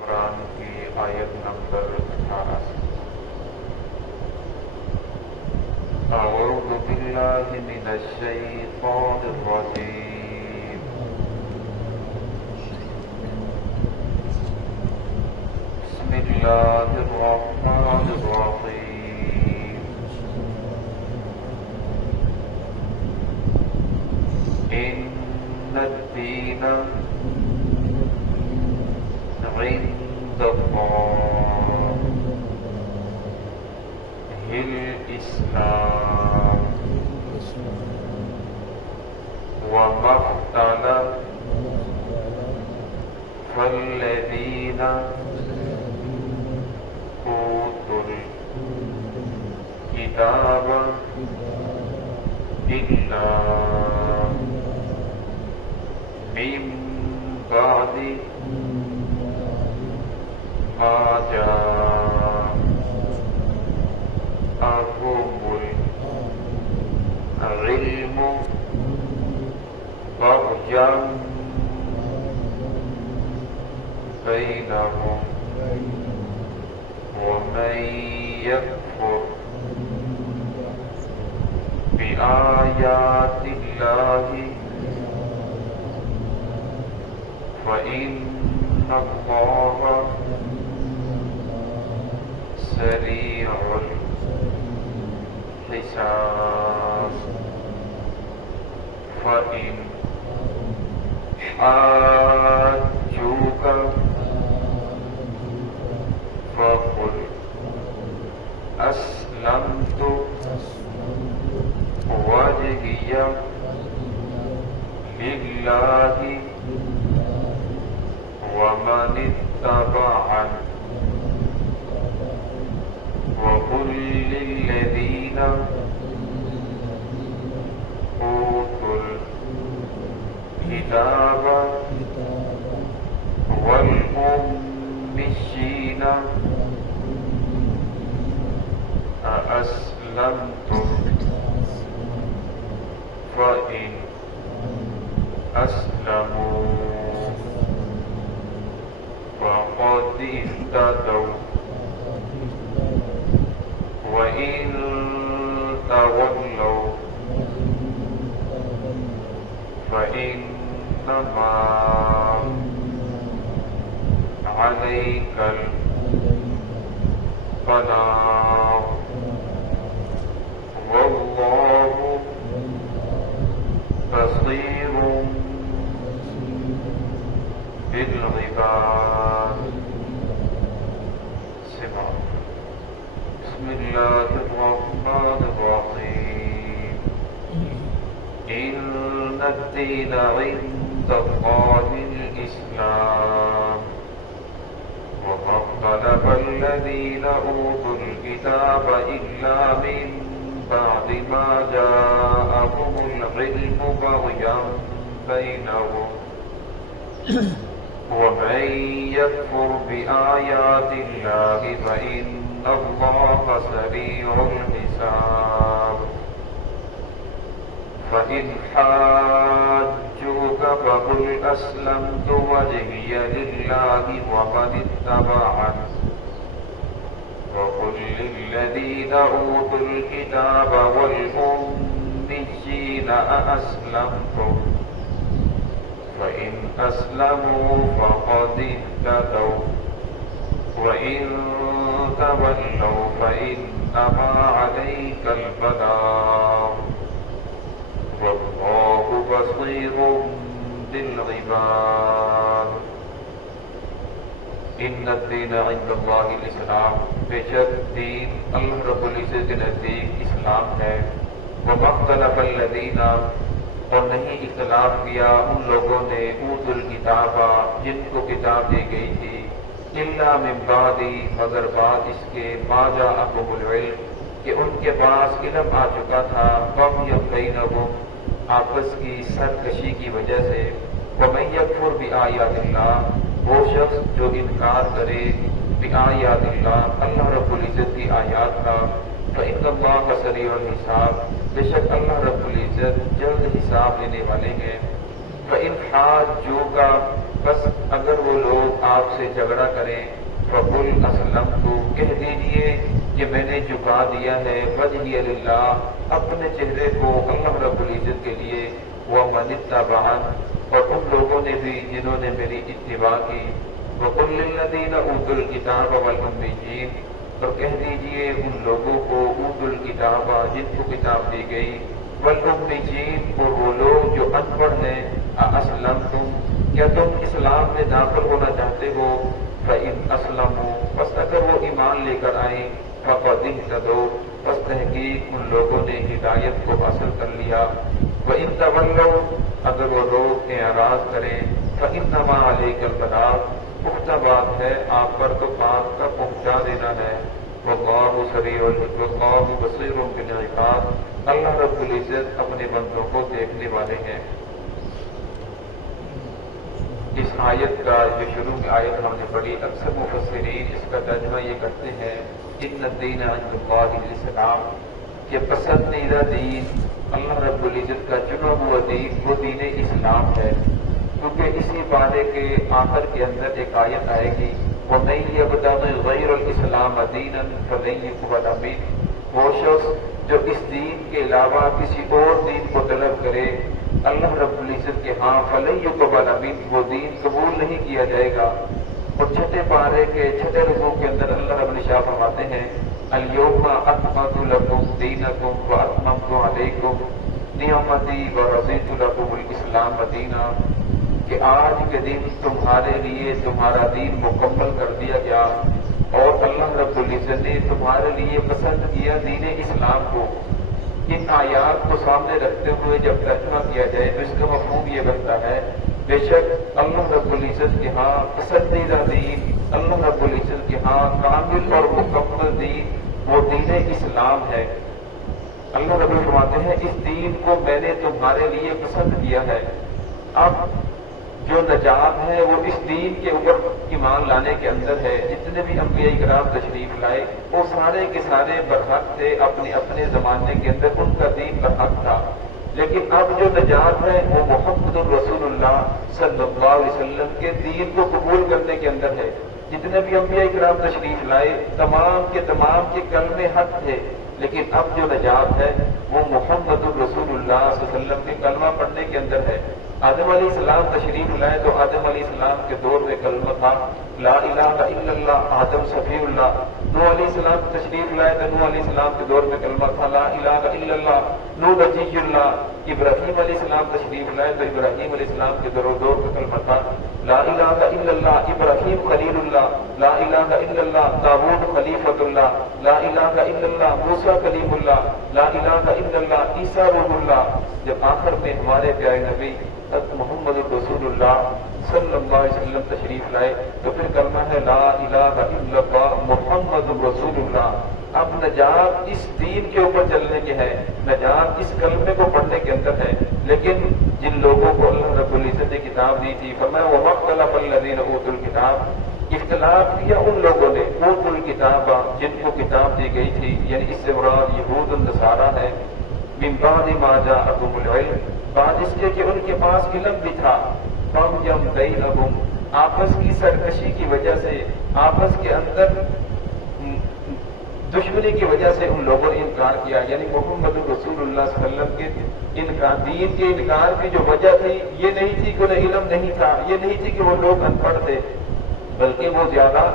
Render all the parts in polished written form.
قرآن کی آیت نمبر 18 سے اعوذ باللہ من الشیطان الرجیم بسم اللہ الرحمن الرحیم ان الدین عند اللہ الاسلام وما اختلف فالذین اوتوا الکتاب الا من بعد ما جاءهم العلم بغيا بينهم ومن يكفر بآيات الله فإن الله سريع الحساب فإن حاجوك فقل أسلمت وجهي لله ومن اتبعني وقل للذين أوتوا الكتاب والأميين أأسلمتم فإن أسلموا فقد اهتدوا وإن تولوا فإنما عليك البلاغ والله بصير بالعباد. بسم الله الرحمن الرحيم إن الدين عند الله الإسلام وما اختلف الذين أوتوا الكتاب إلا من بعد ما جاءهم العلم بغيا بينهم ومن يكفر بآيات الله فإن الله سريع الحساب فإن حاجوك فقل أسلمت وجهي لله ومن اتبعني وقل للذين أوتوا الكتاب والأميين أأسلمتم فإن أسلموا فقد اهتدوا وإن تولوا فإنما عليك البلاغ والله بصير بالعباد. ان الدین عند اللہ الاسلام، بے شک دین اللہ رب العزت کے نزدیک اسلام ہے. وما اختلف الذین، اور نہیں اختلاف کیا ان لوگوں نے اوتوا الکتاب، جن کو کتاب دی گئی تھی، الا من بعد، مگر بعد اس کے ما جاءهم العلم، کہ ان کے پاس علم آ چکا تھا، بغیا بینہم، آپس کی سرکشی کی وجہ سے. ومن یکفر بآیات اللہ، وہ شخص جو انکار کرے بآیات اللہ، اللہ رب العزت کی آیات کا، فإن اللہ سریع الحساب، بے شک اللہ رب العزت جلد حساب لینے والے ہیں. فإن حاجوک، بس اگر وہ لوگ آپ سے جھگڑا کریں فقل اسلم تو کہہ دیجئے کہ میں نے جھکا دیا ہے وجہی للہ اپنے چہرے کو اللہ رب العزت کے لیے ومن اتبعن اور ان لوگوں نے بھی جنہوں نے میری اتباع کی وقل للذین اوتوا الکتاب والامیین اور کہہ دیجئے ان لوگوں کو اوتوا الکتاب جن کو کتاب دی گئی والامیین اور وہ لوگ جو ان پڑھ ہیں اسلمتم کیا تم اسلام میں داخل ہونا چاہتے ہو فَإِنْ أَسْلَمُوا پس اگر وہ ایمان لے کر آئیں فَقَدْ اهْتَدَوْا پس تحقیق ان لوگوں نے ہدایت کو حاصل کر لیا وَإِنْ تَوَلَّوْا اگر وہ لوگ اعراض کریں فَإِنَّمَا عَلَيْكَ الْبَلَاغُ پختہ بات ہے آپ پر تو بات کا پہنچا دینا ہے وَاللَّهُ وَاللَّهُ بَصِيرٌ بِالْعِبَادِ اللہ رب العزت اپنے بندوں کو دیکھنے والے ہیں۔ اس آیت کا جو شروع میں آیت ہم نے پڑھی اکثر مفسرین اس کا ترجمہ یہ کرتے ہیں ان الدین عند اللہ الاسلام کہ پسندیدہ دین اللہ رب العزت کا چنا ہوا دین وہ دین اسلام ہے، کیونکہ اسی بارے کے آخر کے اندر ایک آیت آئے گی وَمَن يَبْتَغِ غَيْرَ الْإِسْلَامَ دِينًا فَلَن يُقْبَلَ مِنْهُ وہ شخص جو اس دین کے علاوہ کسی اور دین کو طلب کرے اللہ رب العزت کے ہاں فَلَن يُقْبَلَ مِنْهُ وہ دین قبول نہیں کیا جائے گا۔ اور چھٹے پارے کے چھٹے رکوع کے اندر اللہ رب العزت فرماتے ہیں الْيَوْمَ أَكْمَلْتُ لَكُمْ دِينَكُمْ وَأَتْمَمْتُ عَلَيْكُمْ نِعْمَتِي وَرَضِيتُ لَكُمُ الْإِسْلَامَ دِينًا کہ آج کے دن تمہارے لیے تمہارا دین مکمل کر دیا گیا اور اللہ رب العزت نے تمہارے لیے پسند کیا دین اسلام کو۔ ان آیات کو سامنے رکھتے ہوئے جب ترجمہ کیا جائے تو اس کا مفہوم یہ بنتا ہے بے شک اللہ رب العزت کے ہاں پسندیدہ دین اللہ رب العزت کے ہاں کامل اور مکمل دین وہ دین اسلام ہے۔ اللہ رب العزت فرماتے ہیں اس دین کو میں نے تمہارے لیے پسند کیا ہے۔ اب جو نجات ہے وہ اس دین کے اوپر ایمان لانے کے اندر ہے۔ جتنے بھی انبیاء کرام تشریف لائے وہ سارے کے سارے برحق تھے، اپنے اپنے زمانے کے اندر ان کا دین برحق تھا، لیکن اب جو نجات ہے وہ محمد الرسول اللہ صلی اللہ علیہ وسلم کے دین کو قبول کرنے کے اندر ہے۔ جتنے بھی انبیاء کرام تشریف لائے تمام کے کلمے حق تھے، لیکن اب جو نجات ہے وہ محمد الرسول اللہ صلی اللہ علیہ وسلم کے کلمہ پڑھنے کے اندر ہے۔ آدم علیہ السلام تشریف لائے تو آدم علیہ السلام کے دور میں کلمہ تھا لا الہ الا اللہ آدم صفی اللہ۔ نوح علیہ السلام تشریف لائے تو نوح علیہ السلام کے دور میں کلمہ تھا لا الہ الا اللہ نوح نجی اللہ۔ ابراہیم علیہ السلام تشریف لائے تو ابراہیم علیہ السلام کے دور میں کلمہ تھا لا الہ الا اللہ ابراہیم خلیل اللہ، لا الہ الا اللہ داؤد خلیفۃ اللہ، لا الہ الا اللہ موسیٰ کلیم اللہ، لا الہ الا اللہ عیسیٰ روح اللہ۔ جب آخر میں ہمارے پیارے نبی محمد رسول اللہ صلی اللہ علیہ وسلم تشریف لائے تو پھر کلمہ ہے لا الہ الا اللہ محمد رسول اللہ۔ اب نجات اس دین کے اوپر چلنے کی ہے، نجات اس کلمے کو پڑھنے کے اندر ہے۔ لیکن جن لوگوں کو اللہ رب العزت نے کتاب دی تھی فرمایا وَمَا اخْتَلَفَ الَّذِينَ أُوتُوا الْكِتَابَ اختلاف کیا ان لوگوں نے اوتوا الکتاب جن کو کتاب دی گئی تھی، یعنی اس سے مراد یہود النصارہ ہے، من بعد ما جاءهم العلم بعد اس کے کہ ان کے پاس علم بھی تھا، فَبَغْيًا بَيْنَهُمْ آپس کی سرکشی کی وجہ سے، آپس کے اندر دشمنی کی وجہ سے ان لوگوں نے انکار کیا، یعنی محمد رسول اللہ صلی اللہ علیہ وسلم کے انکار دین کے انکار کی جو وجہ تھی یہ نہیں تھی کہ انہیں علم نہیں تھا، یہ نہیں تھی کہ وہ لوگ ان پڑھ تھے، بلکہ وہ زیادہ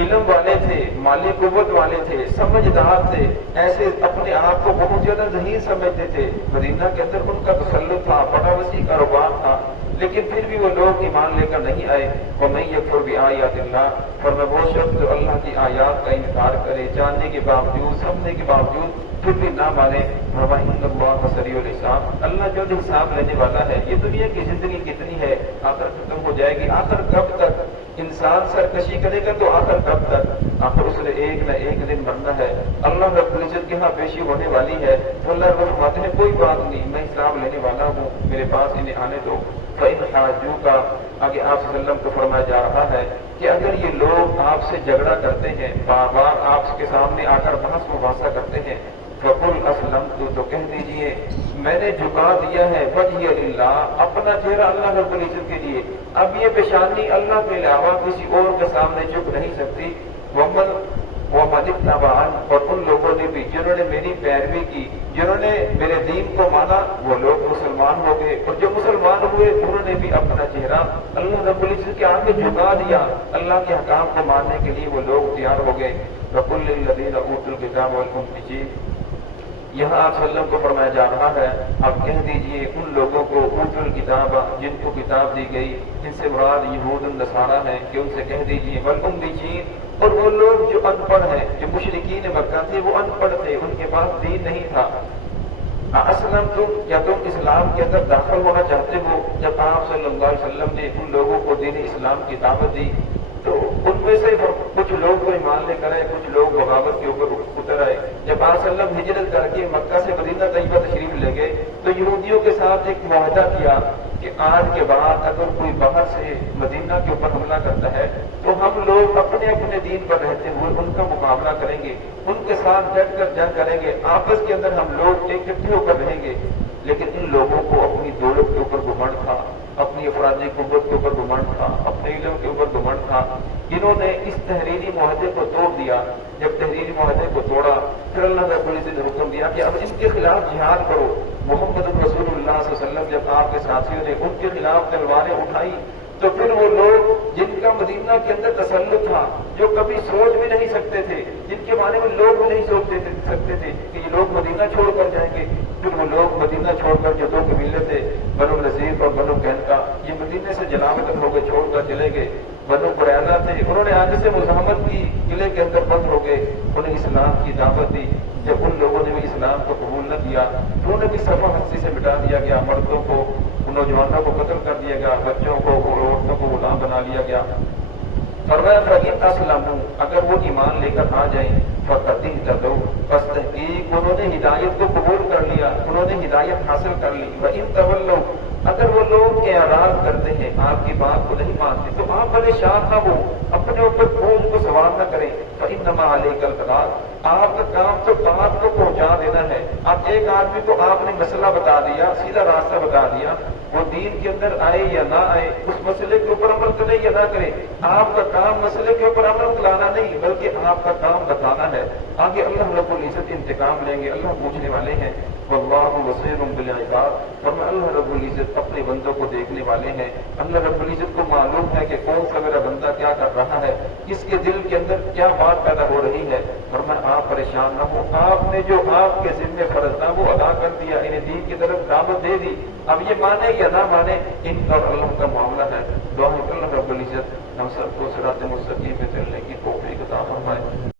علم والے تھے، مالی قوت والے تھے، سمجھدار تھے، ایسے اپنے آپ کو بہت زیادہ ذہین سمجھتے تھے۔ مدینہ کے اندر ان کا تسلط تھا، بڑا وسیع کاروبار تھا، لیکن پھر بھی وہ لوگ ایمان لے کر نہیں آئے۔ وَمَن يَكْفُرْ بِآيَاتِ اللَّهِ اور وہ شخص جو اللہ کی آیات کا انکار کرے، جاننے کے باوجود، سمجھنے کے باوجود پھر بھی نہ مانے، فَإِنَّ اللَّهَ سَرِيعُ الْحِسَابِ اللہ جو حساب لینے والا ہے۔ یہ دنیا کی زندگی کتنی ہے، آخر ختم ہو جائے گی، آخر کب تک انسان سرکشی کرے گا تو آخر کب تک، آخر اس نے ایک نہ ایک دن مرنا ہے، اللہ رب العزت کے ہاں پیشی ہونے والی ہے۔ تو اللہ رب فرماتے ہیں کوئی بات نہیں، میں حساب لینے والا ہوں، میرے پاس انہیں آنے دو۔ فَإِنْ حَاجُّوكَ آگے آپ صلی اللہ علیہ وسلم کو فرمایا جا رہا ہے کہ اگر یہ لوگ آپ سے جھگڑا کرتے ہیں، بار بار آپ کے سامنے آ کر بحث مباحثہ کرتے ہیں، فَقُلْ أَسْلَمْتُ تو کہہ دیجئے میں نے جھکا دیا ہے وجہ اللہ، اپنا چہرہ اللہ رب العزت کے لیے. اب یہ پیشانی اللہ کے علاوہ کسی اور کے سامنے جھک نہیں سکتی. ومن اتبعن، اور ان لوگوں نے بھی جنہوں نے میری پیروی کی، جنہوں نے میرے دین کو مانا، وہ لوگ مسلمان ہو گئے. اور جو مسلمان ہوئے انہوں نے بھی اپنا چہرہ اللہ رب العزت کے آگے جھکا دیا، اللہ کے حکام کو ماننے کے لیے وہ لوگ تیار ہو گئے. وَقُلْ لِلَّذِينَ أُوتُوا الْكِتَابَ وَالْأُمِّيِّينَ، یہاں آپ صلی اللہ علیہ وسلم کو فرمایا جا رہا ہے اب کہہ دیجئے ان لوگوں کو اوتوا الکتاب، جن کو کتاب دی گئی، جن سے مراد یہود النصارہ ہیں، کہ ان سے کہہ دیجئے والأمیین، اور وہ لوگ جو ان پڑھ ہیں، جو مشرکین مکہ تھے وہ ان پڑھ تھے، ان کے پاس دین نہیں تھا. اسلمتم، کیا تم اسلام کے اندر داخل ہونا چاہتے ہو؟ جب آپ صلی اللہ علیہ وسلم نے ان لوگوں کو دین اسلام کی دعوت دی تو ان میں سے کچھ لوگ تو ایمان لے کر آئے، کچھ لوگ بغاوت کے اوپر اتر آئے. جب آپ صلی اللہ علیہ وسلم ہجرت کر کے مکہ سے مدینہ طیبہ تشریف لے گئے تو یہودیوں کے ساتھ ایک معاہدہ کیا کہ آج کے بعد اگر کوئی باہر سے مدینہ کے اوپر حملہ کرتا ہے تو ہم لوگ اپنے اپنے دین پر رہتے ہوئے ان کا مقابلہ کریں گے، ان کے ساتھ ڈٹ کر جنگ کریں گے، آپس کے اندر ہم لوگ اکٹھے ہو کر رہیں گے. لیکن ان لوگوں کو اپنی دولت کے اوپر گھمنڈ تھا، اپنی افرادی قوت کے اوپر گھمنڈ تھا، اپنے علم کے اوپر گھمنڈ تھا. انہوں نے اس تحریری معاہدے کو توڑ دیا. جب تحریری معاہدے کو توڑا پھر اللہ رب العزت نے حکم دیا کہ اب اس کے خلاف جہاد کرو. محمد رسول اللہ صلی اللہ علیہ وسلم جب آپ کے ساتھیوں نے ان کے خلاف تلواریں اٹھائی تو پھر وہ لوگ جن کا مدینہ کے اندر تسلط تھا، جو کبھی سوچ بھی نہیں سکتے تھے، جن کے بارے میں لوگ بھی نہیں سوچ سکتے تھے کہ یہ لوگ مدینہ چھوڑ کر جائیں گے، پھر وہ لوگ مدینہ چھوڑ کر جو دو قبیلے تھے بنو نذیر اور بنو قینقاع، یہ مدینے سے جلاوطن ہو کے چھوڑ کر چلے گئے. بنو قریظہ تھے، انہوں نے آگے سے مزاحمت کی، قلعے کے اندر بند ہو گئے، انہیں اسلام کی دعوت دی. جب ان لوگوں نے بھی اسلام کو قبول نہ کیا تو انہیں بھی صفحہ ہستی سے مٹا دیا گیا، مردوں کو، نوجوانوں کو قتل کر دیا گیا، بچوں کو اور عورتوں کو غلام بنا لیا گیا. فرمایا فَإِنْ أَسْلَمُوا، اگر وہ ایمان لے کر آ جائیں، فَقَدْ اهْتَدَوْا، بس تحقیق انہوں نے ہدایت کو قبول کر لیا، انہوں نے ہدایت حاصل کر لی. وَإِنْ تَوَلَّوْا، اگر وہ لوگ اعراض کرتے ہیں، آپ کی بات کو نہیں مانتے، تو آپ پریشان نہ ہو، اپنے اوپر بوجھ کو سوار نہ کریں. فَإِنَّمَا عَلَيْكَ الْبَلَاغُ، آپ کا کام تو بات کو پہنچا دینا ہے. اب ایک آدمی کو آپ نے مسئلہ بتا دیا، سیدھا راستہ بتا دیا، وہ دین کے اندر آئے یا نہ آئے، اس مسئلے کے اوپر عمل کرے یا نہ کرے، آپ کا کام مسئلے کے اوپر عمل لانا نہیں بلکہ آپ کا کام بتانا ہے. آگے اللہ رب العزت انتقام لیں گے، اللہ پوچھنے والے ہیں. واللہ بصیر بالعباد، اور اللہ رب العزت اپنے بندوں کو دیکھنے والے ہیں. اللہ رب العزت کو معلوم ہے کہ کون سا میرا بندہ کیا کر رہا ہے، کس کے دل کے اندر کیا بات پیدا ہو رہی ہے. اور میں آپ پریشان نہ ہوں، آپ نے جو آپ کے ذمہ فرض تھا وہ ادا کر دیا، انہیں دین کی طرف دعوت دے دی. اب یہ مانے یا نہ مانے ان کا اور اللہ کا معاملہ ہے. دعا ہے کہ اللہ رب العزت ہم سب کو صراط مستقیم پہ چلنے کی توفیق عطا فرمائے.